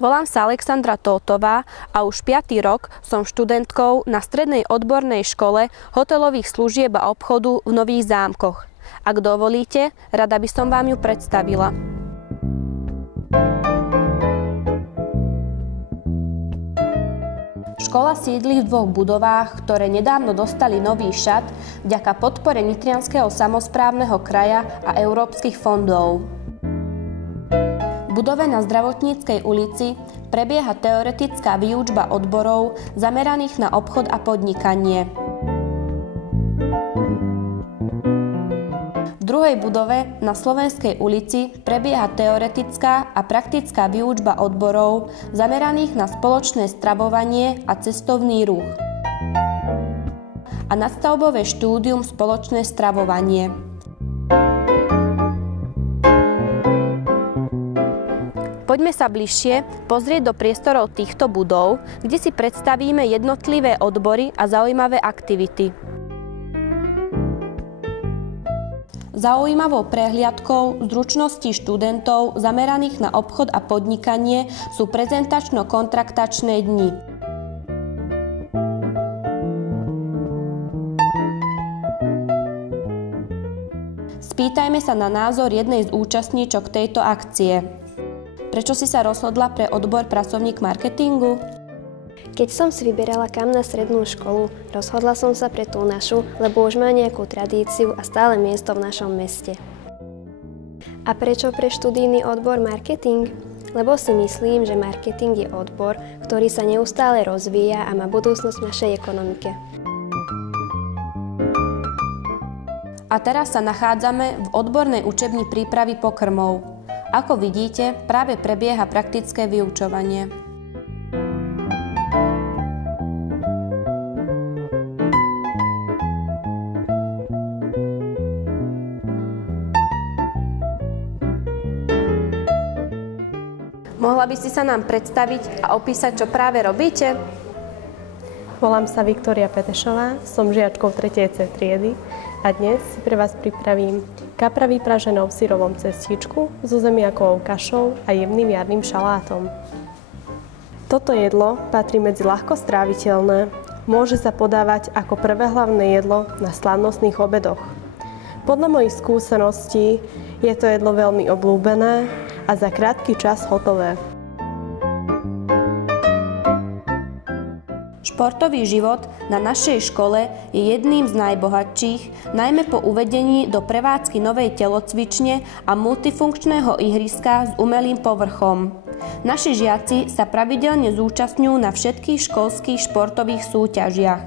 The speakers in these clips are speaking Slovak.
Volám sa Alexandra Tótová a už 5. rok som študentkou na Strednej odbornej škole hotelových služieb a obchodu v Nových Zámkoch. Ak dovolíte, rada by som vám ju predstavila. Škola sídli v 2 budovách, ktoré nedávno dostali nový šat vďaka podpore Nitrianskeho samosprávneho kraja a európskych fondov. V budove na Zdravotníckej ulici prebieha teoretická výučba odborov zameraných na obchod a podnikanie. V druhej budove na Slovenskej ulici prebieha teoretická a praktická výučba odborov zameraných na spoločné stravovanie a cestovný ruch a nadstavbové štúdium spoločné stravovanie. Poďme sa bližšie pozrieť do priestorov týchto budov, kde si predstavíme jednotlivé odbory a zaujímavé aktivity. Zaujímavou prehliadkou zručností študentov zameraných na obchod a podnikanie sú prezentačno-kontraktačné dni. Spýtajme sa na názor jednej z účastníčok tejto akcie. Prečo si sa rozhodla pre odbor pracovník marketingu? Keď som si vyberala kam na strednú školu, rozhodla som sa pre tú našu, lebo už má nejakú tradíciu a stále miesto v našom meste. A prečo pre študijný odbor marketing? Lebo si myslím, že marketing je odbor, ktorý sa neustále rozvíja a má budúcnosť v našej ekonomike. A teraz sa nachádzame v odbornej učebni prípravy pokrmov. Ako vidíte, práve prebieha praktické vyučovanie. Mohla by si sa nám predstaviť a opísať, čo práve robíte? Volám sa Viktória Petešová, som žiačkou 3. C triedy a dnes si pre vás pripravím kapra vypraženou v syrovom cestíčku so zemiakovou kašou a jemným jarným šalátom. Toto jedlo patrí medzi ľahko stráviteľné. Môže sa podávať ako prvé hlavné jedlo na slávnostných obedoch. Podľa mojich skúseností je to jedlo veľmi obľúbené a za krátky čas hotové. Športový život na našej škole je jedným z najbohatších, najmä po uvedení do prevádzky novej telocvične a multifunkčného ihriska s umelým povrchom. Naši žiaci sa pravidelne zúčastňujú na všetkých školských športových súťažiach.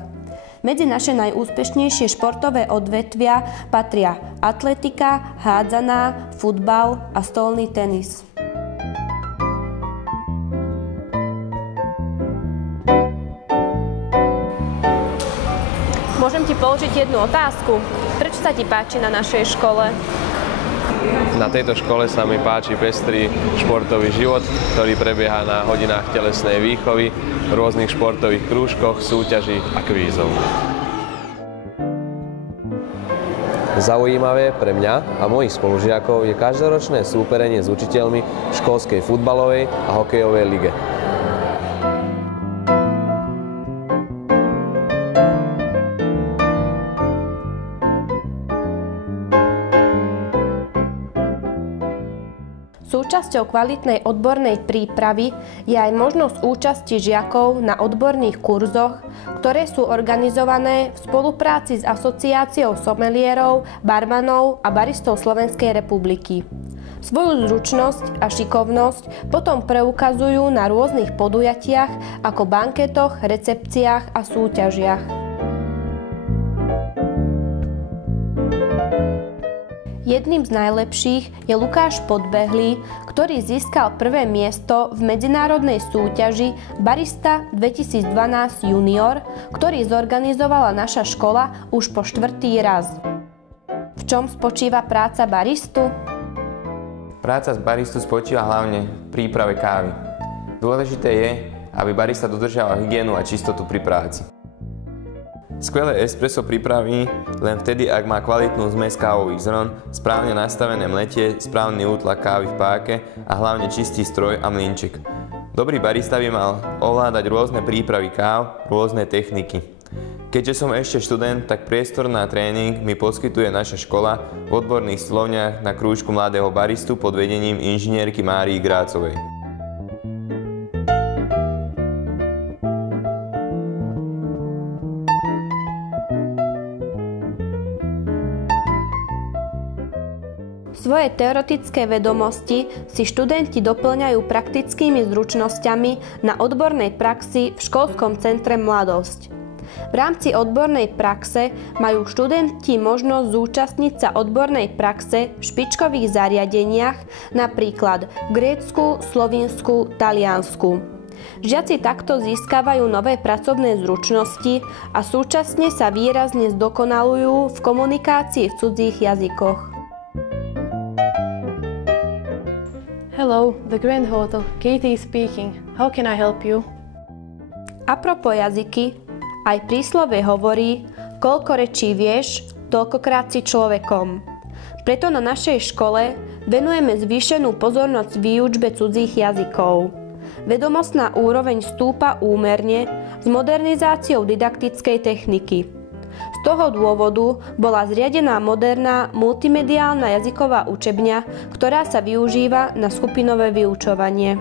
Medzi naše najúspešnejšie športové odvetvia patria atletika, hádzaná, futbal a stolný tenis. Môžem ti položiť jednu otázku. Prečo sa ti páči na našej škole? Na tejto škole sa mi páči pestrý športový život, ktorý prebieha na hodinách telesnej výchovy, v rôznych športových krúžkoch, súťaží a kvízov. Zaujímavé pre mňa a mojich spolužiakov je každoročné súperenie s učiteľmi v školskej futbalovej a hokejovej lige. Súčasťou kvalitnej odbornej prípravy je aj možnosť účasti žiakov na odborných kurzoch, ktoré sú organizované v spolupráci s Asociáciou somelierov, barmanov a baristov Slovenskej republiky. Svoju zručnosť a šikovnosť potom preukazujú na rôznych podujatiach ako banketoch, recepciách a súťažiach. Jedným z najlepších je Lukáš Podbehlý, ktorý získal prvé miesto v medzinárodnej súťaži Barista 2012 Junior, ktorý zorganizovala naša škola už po 4. raz. V čom spočíva práca baristu? Práca z baristu spočíva hlavne v príprave kávy. Dôležité je, aby barista dodržiaval hygienu a čistotu pri práci. Skvelé espresso pripraví len vtedy, ak má kvalitnú zmes kávových zrn, správne nastavené mletie, správny útlak kávy v páke a hlavne čistý stroj a mlynček. Dobrý barista by mal ovládať rôzne prípravy káv, rôzne techniky. Keďže som ešte študent, tak priestor na tréning mi poskytuje naša škola v odborných slovniach na krúžku mladého baristu pod vedením inžinierky Márii Grácovej. Svoje teoretické vedomosti si študenti doplňajú praktickými zručnosťami na odbornej praxi v školskom centre Mladosť. V rámci odbornej praxe majú študenti možnosť zúčastniť sa odbornej praxe v špičkových zariadeniach, napríklad v Grécku, Slovinsku, Taliansku. Žiaci takto získavajú nové pracovné zručnosti a súčasne sa výrazne zdokonalujú v komunikácii v cudzích jazykoch. Hello, the Grand Hotel. Katie is speaking. How can I help you? Apropos jazyky, aj príslovie hovorí, koľko rečí vieš, toľkokrát si človekom. Preto na našej škole venujeme zvýšenú pozornosť výučbe cudzích jazykov. Vedomostná úroveň stúpa úmerne s modernizáciou didaktickej techniky. Z toho dôvodu bola zriadená moderná multimediálna jazyková učebňa, ktorá sa využíva na skupinové vyučovanie.